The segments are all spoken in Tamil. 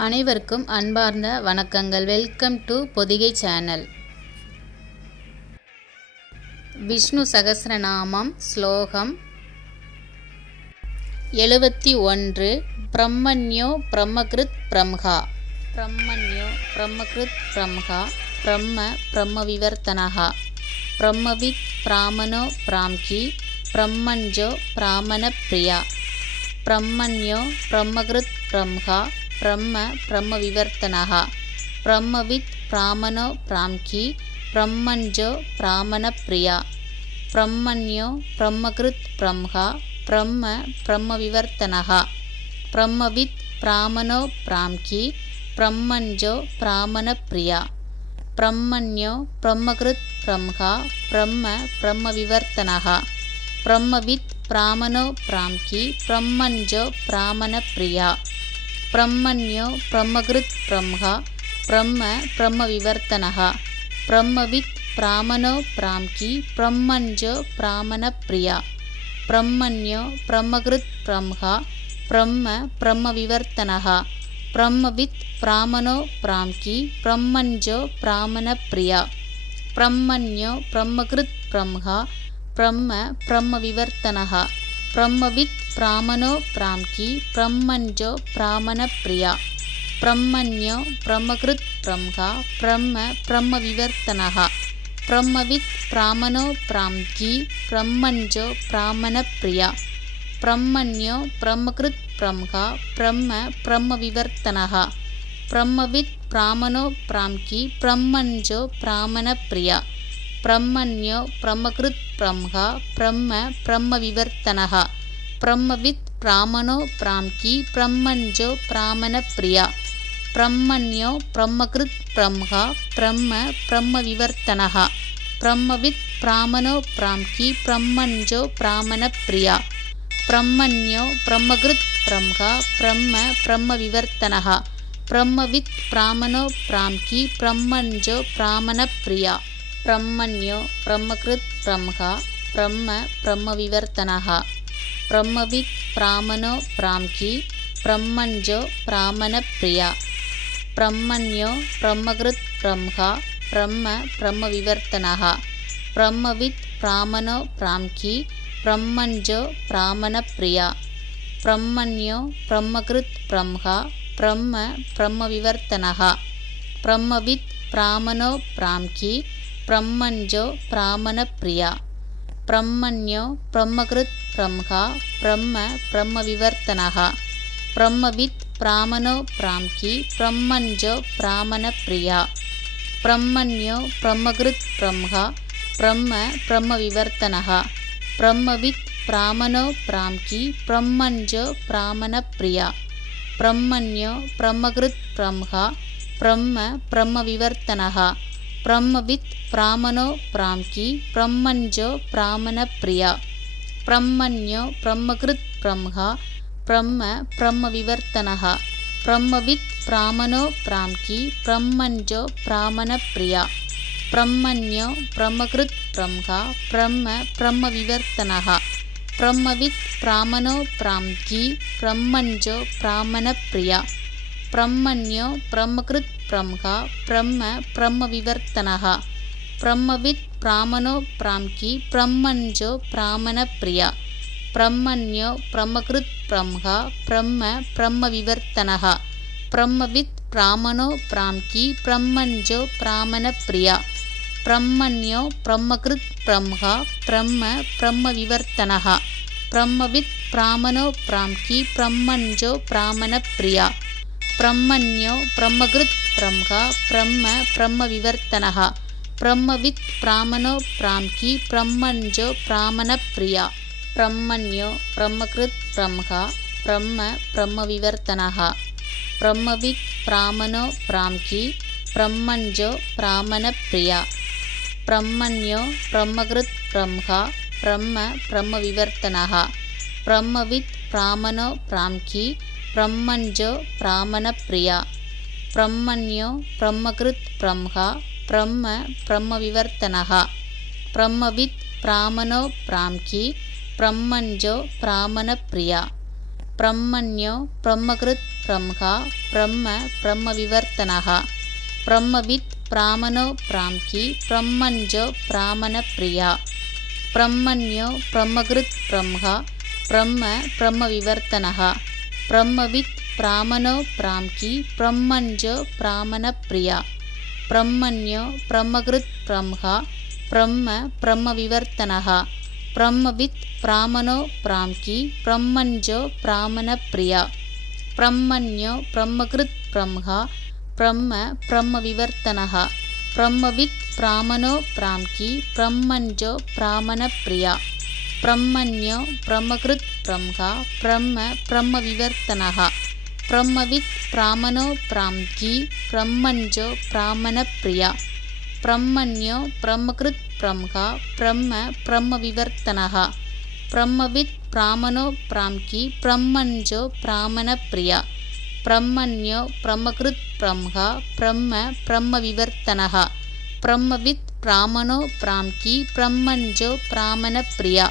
அனைவருக்கும் அன்பார்ந்த வணக்கங்கள். Welcome to Podhigai channel. Vishnu Sahasranamam ஸ்லோகம் 71. பிரம்மண்யோ பிரம்மகிருத் பிரம்ஹா. பிரம்மண்யோ பிரம்மகிருத் பிரம்ஹா பிரம்ம பிரம்மவிவர்த்தனஹ பிரம்மவித் பிராமணோ பிராம்கி பிரம்மஞ்சோ பிராமண பிரியா. பிரம்மண்யோ பிரம்மகிருத் பிரம்ஹா பிரம்ம பிரம்மவிவர்த்தனஹ பிரம்மவித் பிராமணோ பிராம்கி பிரம்மஞ்சோ பிராமண பிரியா. பிரம்மண்யோ பிரம்மகிருத் பிரம்ஹா பிரம்ம பிரம்மவிவர்த்தனஹ பிரம்மவித் பிராமணோ பிராம்கி பிரம்மஞ்சோ பிராமண பிரியா. பிரம்மண்யோ பிரம்மகிருத் பிரம்ஹா பிரம்ம பிரம்மவிவர்த்தனஹ பிரம்மவித் பிராமணோ பிராம்கி பிரம்மஞ்சோ பிராமண பிரியா. பிரம்மண்யோ பிரம்மகிருத் பிரம்ஹா பிரம்ம பிரம்மவிவர்த்தனஹ பிரம்மவித் பிராமணோ பிராம்கி பிரம்மஞ்சோ பிராமண பிரியா. பிரம்மண்யோ பிரம்மகிருத் பிரம்ஹா பிரம்ம பிரம்மவிவர்த்தனஹ பிரம்மவித் பிராமணோ பிராம்கி பிரம்மஞ்சோ பிராமண பிரியா. பிரம்மண்யோ பிரம்மகிருத் பிரம்ஹா பிரம்ம பிரம்மவிவர்த்தனஹ பிரம்மவித் பிராமணோ பிராம்கி பிரம்மஞ்சோ பிராமண பிரியா. பிரம்மண்யோ பிரம்மகிருத் பிரம்ஹா பிரம்ம பிரம்மவிவர்த்தனஹ பிரம்மவித் பிராமணோ பிராம்கி பிரம்மஞ்சோ பிராமண பிரியா. பிரம்மண்யோ பிரம்மகிருத் பிரம்ஹா பிரம்ம பிரம்மவிவர்த்தனஹ பிரம்மவித் பிராமணோ பிராம்கி பிரம்மஞ்சோ பிராமண பிரியா. பிரம்மண்யோ பிரம்மகிருத் பிரம்ஹா பிரம்ம பிரம்மவிவர்த்தனஹ பிரம்மவித் பிராமணோ பிராம்கி பிரம்மஞ்சோ பிராமண பிரியா. பிரம்மண்யோ பிரம்மகிருத் பிரம்ஹா பிரம்ம பிரம்மவிவர்த்தனஹ பிரம்மவித் பிராமணோ பிராம்கி பிரம்மஞ்சோ பிராமண பிரியா. பிரம்மண்யோ பிரம்மகிருத் பிரம்ஹா பிரம்ம பிரம்மவிவர்த்தனஹ பிரம்மவித் பிராமணோ பிராம்கி பிரம்மஞ்சோ பிராமண பிரியா. பிரம்மண்யோ பிரம்மகிருத் பிரம்ஹா பிரம்ம பிரம்மவிவர்த்தனஹ பிரம்மவித் பிராமணோ பிராம்கி பிரம்மஞ்சோ பிராமண பிரியா. பிரம்மண்யோ பிரம்மகிருத் பிரம்ஹா பிரம்ம பிரம்மவிவர்த்தனஹ பிரம்மவித் பிராமணோ பிராம்கி பிரம்மஞ்சோ பிராமண பிரியா. பிரம்மண்யோ பிரம்மகிருத் பிரம்ஹா பிரம்ம பிரம்மவிவர்த்தனஹ பிரம்மவித் பிராமணோ பிராம்கி பிரம்மஞ்சோ பிராமண பிரியா. பிரம்மண்யோ பிரம்மகிருத் பிரம்ஹா பிரம்ம பிரம்மவிவர்த்தனஹ பிரம்மவித் பிராமணோ பிராம்கி பிரம்மஞ்சோ பிராமண பிரியா. பிரம்மண்யோ பிரம்மகிருத் பிரம்ஹா பிரம்ம பிரம்மவிவர்த்தனஹ பிரம்மவித் பிராமணோ பிராம்கி பிரம்மஞ்சோ பிராமண பிரியா. பிரம்மண்யோ பிரம்மகிருத் பிரம்ஹா பிரம்ம பிரம்மவிவர்த்தனஹ பிரம்மவித் பிராமணோ பிராம்கி பிரம்மஞ்சோ பிராமண பிரியா. பிரம்மண்யோ பிரம்மகிருத் பிரம்ஹா பிரம்ம பிரம்மவிவர்த்தனஹ பிரம்மவித் பிராமணோ பிராம்கி பிரம்மஞ்சோ பிராமண பிரியா. பிரம்மண்யோ பிரம்மகிருத் பிரம்ஹா பிரம்ம பிரம்மவிவர்த்தனஹ பிரம்மவித் பிராமணோ பிராம்கி பிரம்மஞ்சோ பிராமண பிரியா. பிரம்மண்யோ பிரம்மகிருத் பிரம்ஹா பிரம்ம பிரம்மவிவர்த்தனஹ பிரம்மவித் பிராமணோ பிராம்கி பிரம்மஞ்சோ பிராமண பிரியா. பிரம்மண்யோ பிரம்மகிருத் பிரம்ஹா பிரம்ம பிரம்மவிவர்த்தனஹ பிரம்மவித் பிராமணோ பிராம்கி பிரம்மஞ்சோ பிராமண பிரியா. பிரம்மண்யோ பிரம்மகிருத் பிரம்ஹா பிரம்ம பிரம்மவிவர்த்தனஹ பிரம்மவித் பிராமணோ பிராம்கி பிரம்மஞ்சோ பிராமண பிரியா. பிரம்மண்யோ பிரம்மகிருத் பிரம்ஹா பிரம்ம பிரம்மவிவர்த்தனஹ பிரம்மவித் பிராமணோ பிராம்கி பிரம்மஞ்சோ பிராமண பிரியா. பிரம்மண்யோ பிரம்மகிருத் பிரம்ஹா பிரம்ம பிரம்மவிவர்த்தனஹ பிரம்மவித் பிராமணோ பிராம்கி பிரம்மஞ்சோ பிராமண பிரியா. பிரம்மண்யோ பிரம்மகிருத் பிரம்ஹா பிரம்ம பிரம்மவிவர்த்தனஹ பிரம்மவித் பிராமணோ பிராம்கி பிரம்மஞ்சோ பிராமண பிரியா. பிரம்மண்யோ பிரம்மகிருத் பிரம்ஹா பிரம்ம பிரம்மவிவர்த்தனஹ பிரம்மவித் பிராமணோ பிராம்கி பிரம்மஞ்சோ பிராமண பிரியா. பிரம்மண்யோ பிரம்மகிருத் பிரம்ஹா பிரம்ம பிரம்மவிவர்த்தனः பிரம்மவித் பிராமணோ பிராம்கி பிரம்மஞ்சோ பிராமண பிரியா பிரம்மண்யோ பிரம்மகிருத் பிரம்ஹா பிரம்ம பிரம்மவிவர்த்தனः பிரம்மவித் பிராமணோ பிராம்கி பிரம்மஞ்சோ பிராமண பிரியா பிரம்மண்யோ பிரம்மகிருத் பிரம்ஹா பிரம்ம பிரம்மவிவர்த்தனः பிரம்மவித் பிராமணோ பிராம்கி பிரம்மஞ்சோ பிராமண பிரியா பிரம்மண்யோ பிரம்மகிருத் பிரம்ஹா பிரம்ம பிரம்மவிவர்த்தனः பிரம்மவித் பிராமணோ பிராம்கி பிரம்மஞ்சோ பிராமண பிரியா பிரம்மண்யோ பிரம்மகிருத் பிரம்ஹா பிரம்ம பிரம்மவிவர்த்தனः பிரம்மவித் பிராமணோ பிராம்கி பிரம்மஞ்சோ பிராமண பிரியா பிரம்மண்யோ பிரம்மகிருத் பிரம்ஹா பிரம்ம பிரம்மவிவர்த்தனः பிரம்மவித் பிராமணோ பிராம்கி பிரம்மஞ்சோ பிராமண பிரியா பிரம்மண்யோ பிரம்மகிருத் பிரம்ஹா பிரம்ம பிரம்மவிவர்த்தனः பிரம்மவித் பிராமணோ பிராம்கி பிரம்மஞ்சோ பிராமண பிரியா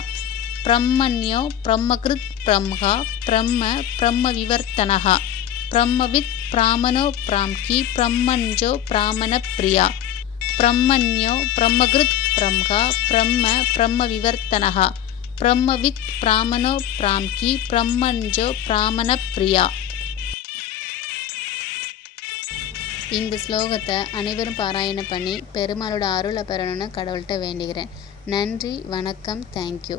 பிரம்மண்யோ பிரம்மகிருத் பிரம்ஹா பிரம்ம பிரம்மவிவர்த்தனः பிரம்மவித் பிராமணோ பிராம்கி பிரம்மஞ்சோ பிராமண பிரியா பிரம்மண்யோ பிரம்மகிருத் பிரம்ஹா பிரம்ம பிரம்மவிவர்த்தனः பிரம்மவித் பிராமணோ பிராம்கி பிரம்மஞ்சோ பிராமண பிரியா. இந்த ஸ்லோகத்தை அனைவரும் பாராயணம் பண்ணி பெருமாளோட அருளை பெறணும்னு கடவுள்கிட்ட வேண்டிக்கிறேன். நன்றி, வணக்கம், தேங்க்யூ.